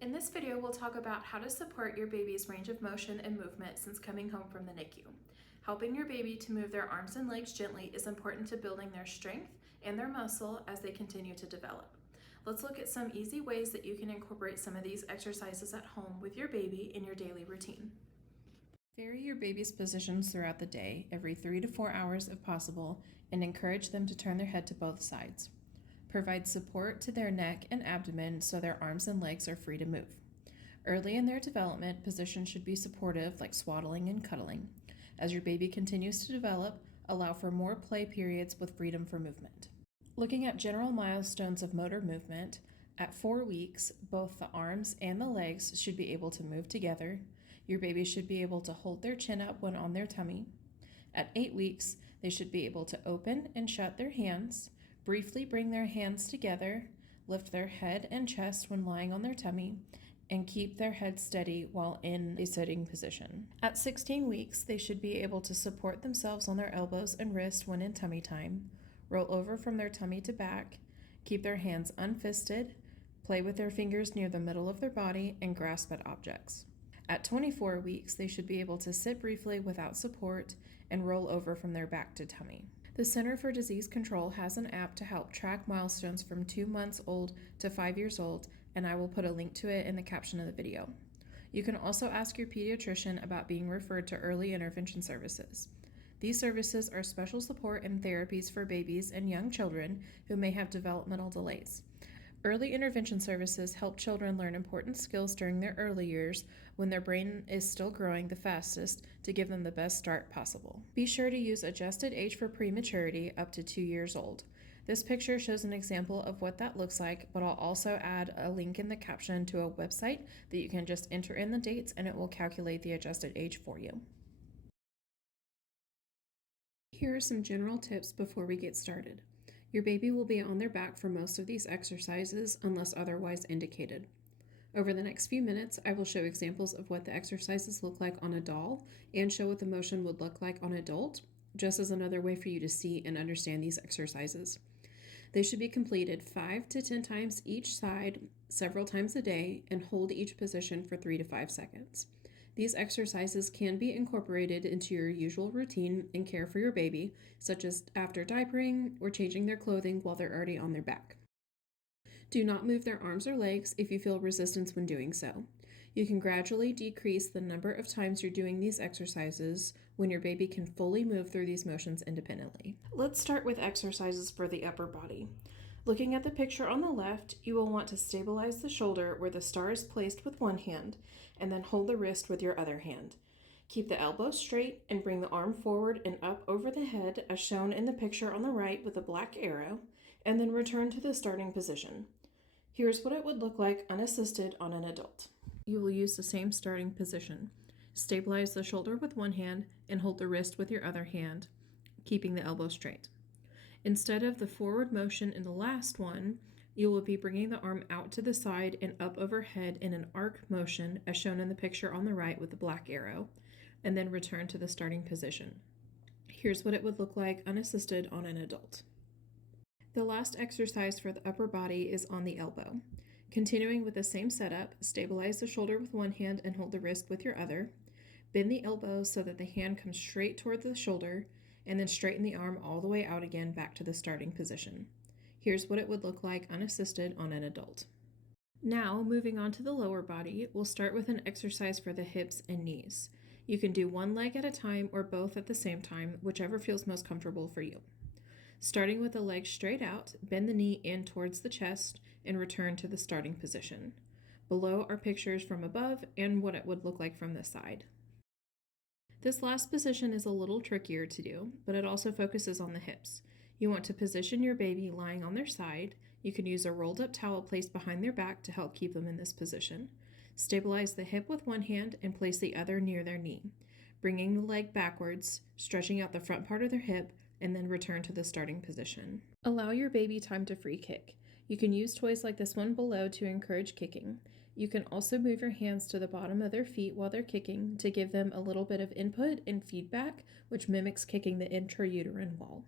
In this video, we'll talk about how to support your baby's range of motion and movement since coming home from the NICU. Helping your baby to move their arms and legs gently is important to building their strength and their muscle as they continue to develop. Let's look at some easy ways that you can incorporate some of these exercises at home with your baby in your daily routine. Vary your baby's positions throughout the day, every 3 to 4 hours if possible, and encourage them to turn their head to both sides. Provide support to their neck and abdomen so their arms and legs are free to move. Early in their development, positions should be supportive, like swaddling and cuddling. As your baby continues to develop, allow for more play periods with freedom for movement. Looking at general milestones of motor movement, at 4 weeks, both the arms and the legs should be able to move together. Your baby should be able to hold their chin up when on their tummy. At 8 weeks, they should be able to open and shut their hands, briefly bring their hands together, lift their head and chest when lying on their tummy, and keep their head steady while in a sitting position. At 16 weeks, they should be able to support themselves on their elbows and wrists when in tummy time, roll over from their tummy to back, keep their hands unfisted, play with their fingers near the middle of their body, and grasp at objects. At 24 weeks, they should be able to sit briefly without support and roll over from their back to tummy. The Center for Disease Control has an app to help track milestones from 2 months old to 5 years old, and I will put a link to it in the caption of the video. You can also ask your pediatrician about being referred to early intervention services. These services are special support and therapies for babies and young children who may have developmental delays. Early intervention services help children learn important skills during their early years when their brain is still growing the fastest to give them the best start possible. Be sure to use adjusted age for prematurity up to 2 years old. This picture shows an example of what that looks like, but I'll also add a link in the caption to a website that you can just enter in the dates and it will calculate the adjusted age for you. Here are some general tips before we get started. Your baby will be on their back for most of these exercises unless otherwise indicated. Over the next few minutes, I will show examples of what the exercises look like on a doll and show what the motion would look like on an adult, just as another way for you to see and understand these exercises. They should be completed 5 to 10 times each side, several times a day, and hold each position for 3 to 5 seconds. These exercises can be incorporated into your usual routine and care for your baby, such as after diapering or changing their clothing while they're already on their back. Do not move their arms or legs if you feel resistance when doing so. You can gradually decrease the number of times you're doing these exercises when your baby can fully move through these motions independently. Let's start with exercises for the upper body. Looking at the picture on the left, you will want to stabilize the shoulder where the star is placed with one hand, and then hold the wrist with your other hand. Keep the elbow straight and bring the arm forward and up over the head as shown in the picture on the right with a black arrow, and then return to the starting position. Here's what it would look like unassisted on an adult. You will use the same starting position. Stabilize the shoulder with one hand and hold the wrist with your other hand, keeping the elbow straight. Instead of the forward motion in the last one, you will be bringing the arm out to the side and up overhead in an arc motion as shown in the picture on the right with the black arrow, and then return to the starting position. Here's what it would look like unassisted on an adult. The last exercise for the upper body is on the elbow. Continuing with the same setup, stabilize the shoulder with one hand and hold the wrist with your other. Bend the elbow so that the hand comes straight toward the shoulder, and then straighten the arm all the way out again back to the starting position. Here's what it would look like unassisted on an adult. Now, moving on to the lower body, we'll start with an exercise for the hips and knees. You can do one leg at a time or both at the same time, whichever feels most comfortable for you. Starting with the leg straight out, bend the knee in towards the chest and return to the starting position. Below are pictures from above and what it would look like from the side. This last position is a little trickier to do, but it also focuses on the hips. You want to position your baby lying on their side. You can use a rolled up towel placed behind their back to help keep them in this position. Stabilize the hip with one hand and place the other near their knee, bringing the leg backwards, stretching out the front part of their hip, and then return to the starting position. Allow your baby time to free kick. You can use toys like this one below to encourage kicking. You can also move your hands to the bottom of their feet while they're kicking to give them a little bit of input and feedback, which mimics kicking the intrauterine wall.